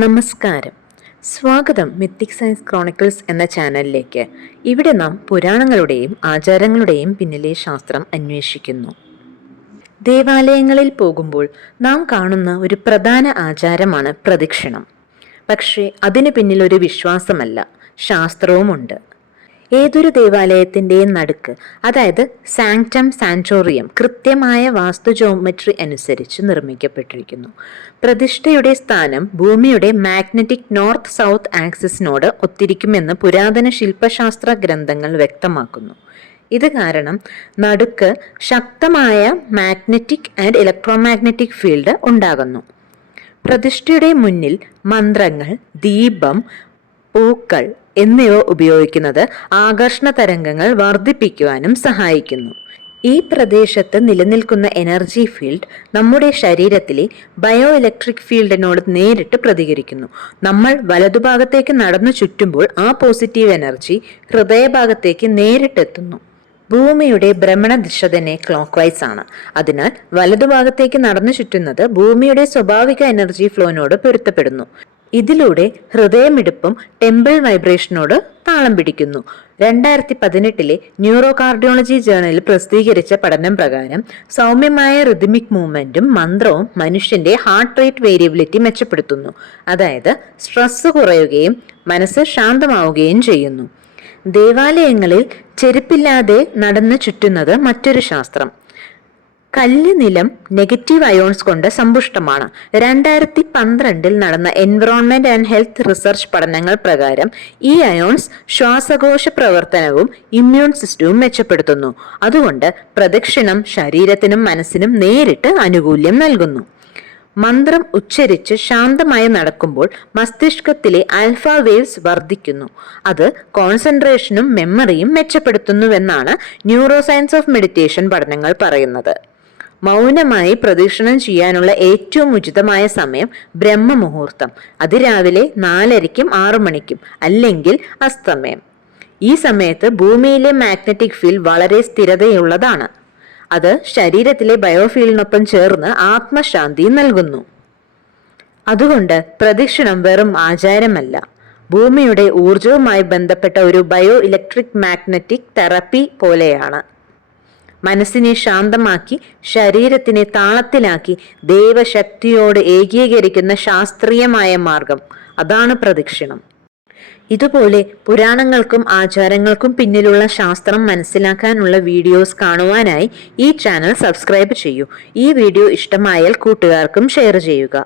നമസ്കാരം. സ്വാഗതം mythic science chronicles എന്ന ചാനലിലേക്ക്. ഇവിടെ നാം പുരാണങ്ങളുടെയും ആചാരങ്ങളുടെയും പിന്നിലെ ശാസ്ത്രം അന്വേഷിക്കുന്നു. ദേവാലയങ്ങളിൽ പോകുമ്പോൾ നാം കാണുന്ന ഒരു പ്രധാന ആചാരമാണ് പ്രദക്ഷിണം. പക്ഷേ അതിനു പിന്നിൽ ഒരു വിശ്വാസമല്ല, ശാസ്ത്രവുമുണ്ട്. ഏതൊരു ദേവാലയത്തിൻ്റെയും നടുക്ക്, അതായത് സാങ്ക്ടം സാൻറ്റോറിയം, കൃത്യമായ വാസ്തു ജോമെട്രി അനുസരിച്ച് നിർമ്മിക്കപ്പെട്ടിരിക്കുന്നു. പ്രതിഷ്ഠയുടെ സ്ഥാനം ഭൂമിയുടെ മാഗ്നറ്റിക് നോർത്ത് സൗത്ത് ആക്സിസിനോട് ഒത്തിരിക്കുമെന്ന് പുരാതന ശില്പശാസ്ത്ര ഗ്രന്ഥങ്ങൾ വ്യക്തമാക്കുന്നു. ഇത് കാരണം നടുക്ക് ശക്തമായ മാഗ്നറ്റിക് ആൻഡ് ഇലക്ട്രോമാഗ്നറ്റിക് ഫീൽഡ് ഉണ്ടാകുന്നു. പ്രതിഷ്ഠയുടെ മുന്നിൽ മന്ത്രങ്ങൾ, ദീപം, പൂക്കൾ എന്നിവ ഉപയോഗിക്കുന്നത് ആകർഷണ തരംഗങ്ങൾ വർദ്ധിപ്പിക്കുവാനും സഹായിക്കുന്നു. ഈ പ്രദേശത്ത് നിലനിൽക്കുന്ന എനർജി ഫീൽഡ് നമ്മുടെ ശരീരത്തിലെ ബയോ ഇലക്ട്രിക് ഫീൽഡിനോട് നേരിട്ട് പ്രതികരിക്കുന്നു. നമ്മൾ വലതുഭാഗത്തേക്ക് നടന്നു ചുറ്റുമ്പോൾ ആ പോസിറ്റീവ് എനർജി ഹൃദയഭാഗത്തേക്ക് നേരിട്ടെത്തുന്നു. ഭൂമിയുടെ ഭ്രമണദിശ തന്നെ ക്ലോക്ക് വൈസ് ആണ്. അതിനാൽ വലതുഭാഗത്തേക്ക് നടന്നു ചുറ്റുന്നത് ഭൂമിയുടെ സ്വാഭാവിക എനർജി ഫ്ലോനോട് പൊരുത്തപ്പെടുന്നു. ഇതിലൂടെ ഹൃദയമിടിപ്പും ടെമ്പിൾ വൈബ്രേഷനോട് താളം പിടിക്കുന്നു. 2018 ന്യൂറോ കാർഡിയോളജി ജേണലിൽ പ്രസിദ്ധീകരിച്ച പഠനം പ്രകാരം സൗമ്യമായ റിഥമിക് മൂവ്മെന്റും മന്ത്രവും മനുഷ്യന്റെ ഹാർട്ട് റേറ്റ് വേരിയബിലിറ്റി മെച്ചപ്പെടുത്തുന്നു. അതായത് സ്ട്രെസ് കുറയുകയും മനസ്സ് ശാന്തമാവുകയും ചെയ്യുന്നു. ദേവാലയങ്ങളിൽ ചെരുപ്പില്ലാതെ നടന്നു ചുറ്റുന്നത് മറ്റൊരു ശാസ്ത്രം. കല്ല് നിലം നെഗറ്റീവ് അയോൺസ് കൊണ്ട് സമ്പുഷ്ടമാണ്. 2012 നടന്ന എൻവിറോൺമെന്റ് ആൻഡ് ഹെൽത്ത് റിസർച്ച് പഠനങ്ങൾ പ്രകാരം ഈ അയോൺസ് ശ്വാസകോശ പ്രവർത്തനവും ഇമ്മ്യൂൺ സിസ്റ്റവും മെച്ചപ്പെടുത്തുന്നു. അതുകൊണ്ട് പ്രദക്ഷിണം ശരീരത്തിനും മനസ്സിനും നേരിട്ട് ആനുകൂല്യം നൽകുന്നു. മന്ത്രം ഉച്ചരിച്ച് ശാന്തമായി നടക്കുമ്പോൾ മസ്തിഷ്കത്തിലെ ആൽഫ വേവ്സ് വർദ്ധിക്കുന്നു. അത് കോൺസെൻട്രേഷനും മെമ്മറിയും മെച്ചപ്പെടുത്തുന്നുവെന്നാണ് ന്യൂറോ സയൻസ് ഓഫ് മെഡിറ്റേഷൻ പഠനങ്ങൾ പറയുന്നത്. മൗനമായി പ്രദക്ഷിണം ചെയ്യാനുള്ള ഏറ്റവും ഉചിതമായ സമയം ബ്രഹ്മമുഹൂർത്തം. അതിരാവിലെ 4:30-ക്കും 6 അല്ലെങ്കിൽ അസ്തമയം. ഈ സമയത്ത് ഭൂമിയിലെ മാഗ്നറ്റിക് ഫീൽഡ് വളരെ സ്ഥിരതയുള്ളതാണ്. അത് ശരീരത്തിലെ ബയോഫീൽഡിനൊപ്പം ചേർന്ന് ആത്മശാന്തി നൽകുന്നു. അതുകൊണ്ട് പ്രദക്ഷിണം വെറും ആചാരമല്ല, ഭൂമിയുടെ ഊർജവുമായി ബന്ധപ്പെട്ട ഒരു ബയോ ഇലക്ട്രിക് മാഗ്നറ്റിക് തെറപ്പി പോലെയാണ്. മനസ്സിനെ ശാന്തമാക്കി ശരീരത്തിനെ താളത്തിലാക്കി ദൈവശക്തിയോട് ഏകീകരിക്കുന്ന ശാസ്ത്രീയമായ മാർഗം, അതാണ് പ്രദക്ഷിണം. ഇതുപോലെ പുരാണങ്ങൾക്കും ആചാരങ്ങൾക്കും പിന്നിലുള്ള ശാസ്ത്രം മനസ്സിലാക്കാനുള്ള വീഡിയോസ് കാണുവാനായി ഈ ചാനൽ സബ്സ്ക്രൈബ് ചെയ്യൂ. ഈ വീഡിയോ ഇഷ്ടമായാൽ കൂട്ടുകാർക്കും ഷെയർ ചെയ്യുക.